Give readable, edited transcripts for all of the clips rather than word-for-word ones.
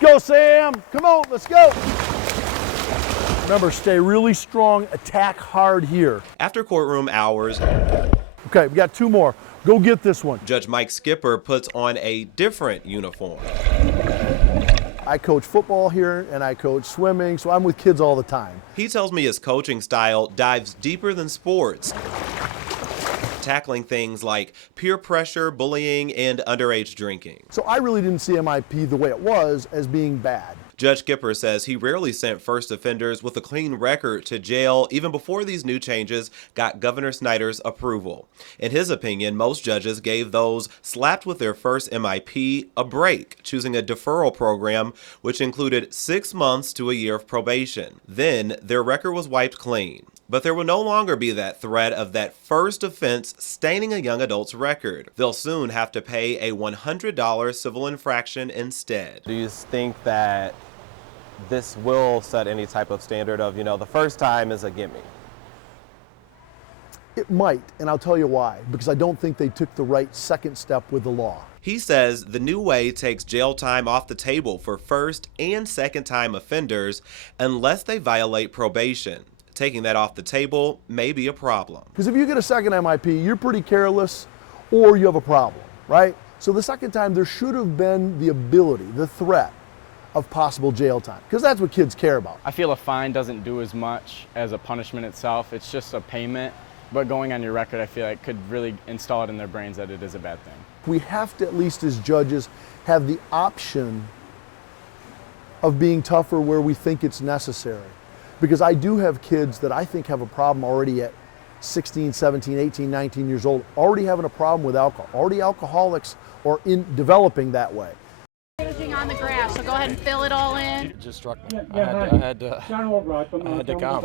Let's go, Sam. Come on, let's go. Remember, stay really strong, attack hard here. After courtroom hours, okay, we got 2 more. Go get this one. Judge Mike Skipper puts on a different uniform. I coach football here and I coach swimming, so I'm with kids all the time. He tells me his coaching style dives deeper than sports, tackling things like peer pressure, bullying, and underage drinking. So I really didn't see MIP the way it was as being bad. Judge Skipper says he rarely sent first offenders with a clean record to jail even before these new changes got Governor Snyder's approval. In his opinion, most judges gave those slapped with their first MIP a break, choosing a deferral program which included 6 months to a year of probation. Then their record was wiped clean. But there will no longer be that threat of that first offense staining a young adult's record. They'll soon have to pay a $100 civil infraction instead. Do you think that this will set any type of standard of, the first time is a gimme? It might, and I'll tell you why. Because I don't think they took the right second step with the law. He says the new way takes jail time off the table for first and second time offenders unless they violate probation. Taking that off the table may be a problem. Because if you get a second MIP, you're pretty careless or you have a problem, right? So the second time, there should have been the ability, the threat of possible jail time, because that's what kids care about. I feel a fine doesn't do as much as a punishment itself. It's just a payment, but going on your record, I feel like could really install it in their brains that it is a bad thing. We have to, at least as judges, have the option of being tougher where we think it's necessary. Because I do have kids that I think have a problem already at 16, 17, 18, 19 years old, already having a problem with alcohol, already alcoholics or in developing that way. On the grass, so go ahead and fill it all in. It just struck me. I had to come.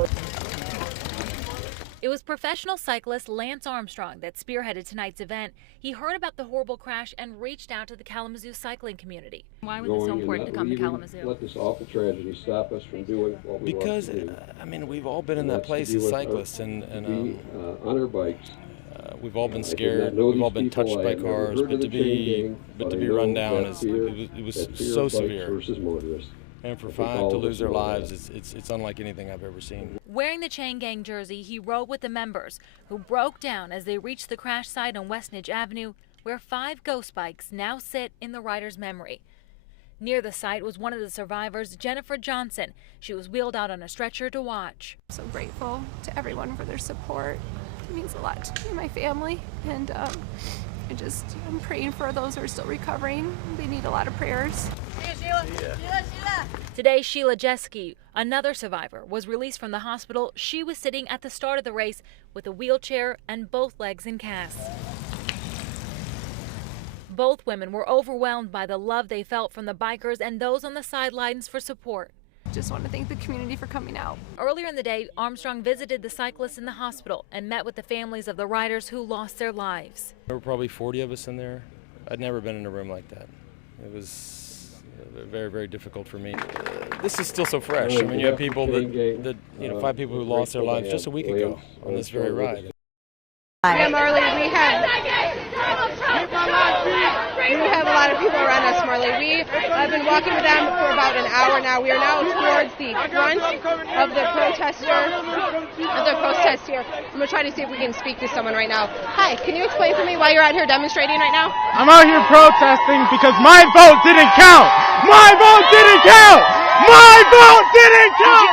It was professional cyclist Lance Armstrong that spearheaded tonight's event. He heard about the horrible crash and reached out to the Kalamazoo cycling community. Why was it so important to come to Kalamazoo? Let this awful tragedy stop us from doing what we want to do. Because, we've all been in that place as cyclists, and on our bikes. We've all been scared. We've all been touched by cars, but to be run down it was so severe. And for 5 to lose their lives, it's unlike anything I've ever seen. Wearing the chain gang jersey, he rode with the members who broke down as they reached the crash site on West Nidge Avenue, where 5 ghost bikes now sit in the rider's memory. Near the site was one of the survivors, Jennifer Johnson. She was wheeled out on a stretcher to watch. I'm so grateful to everyone for their support. It means a lot to me and my family, and I'm praying for those who are still recovering. They need a lot of prayers. Sheila. Today, Sheila Jeske, another survivor, was released from the hospital. She was sitting at the start of the race with a wheelchair and both legs in casts. Both women were overwhelmed by the love they felt from the bikers and those on the sidelines for support. Just want to thank the community for coming out. Earlier in the day, Armstrong visited the cyclists in the hospital and met with the families of the riders who lost their lives. There were probably 40 of us in there. I'd never been in a room like that. It was very, very difficult for me. This is still so fresh. You have people that 5 people who lost their lives just a week ago on this very ride. Yeah, Marley, we have a lot of people around us, Marley. I've been walking with them for about an hour now. We are now towards the front of the protest here. I'm going to try to see if we can speak to someone right now. Hi, can you explain for me why you're out here demonstrating right now? I'm out here protesting because my vote didn't count. My vote didn't count. My vote didn't count.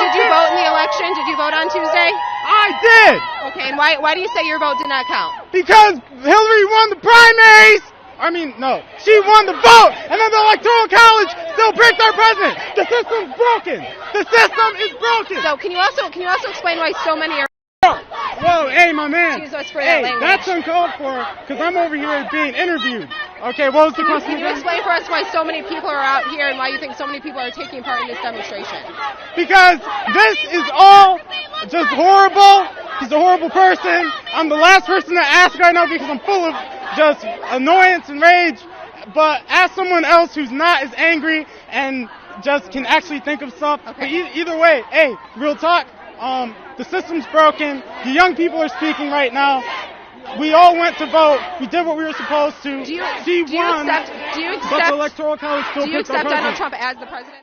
Did you vote in the election? Did you vote on Tuesday? I did. Okay, and why do you say your vote did not count? Because Hillary won the primaries. She won the vote, and then the Electoral College still picked our president. The system's broken. The system is broken. So can you also explain why so many are... Whoa, hey, my man. Excuse us for that language. That's uncalled for, because I'm over here being interviewed. Okay, what was the question? Can you explain for us why so many people are out here and why you think so many people are taking part in this demonstration? Because this is all just horrible. He's a horrible person. I'm the last person to ask right now because I'm full of just annoyance and rage. But ask someone else who's not as angry and just can actually think of stuff. Okay. But either way, hey, real talk. The system's broken. The young people are speaking right now. We all went to vote. We did what we were supposed to. Do you She won, accept but the Electoral College still do you picked our accept Donald president. Trump as the president?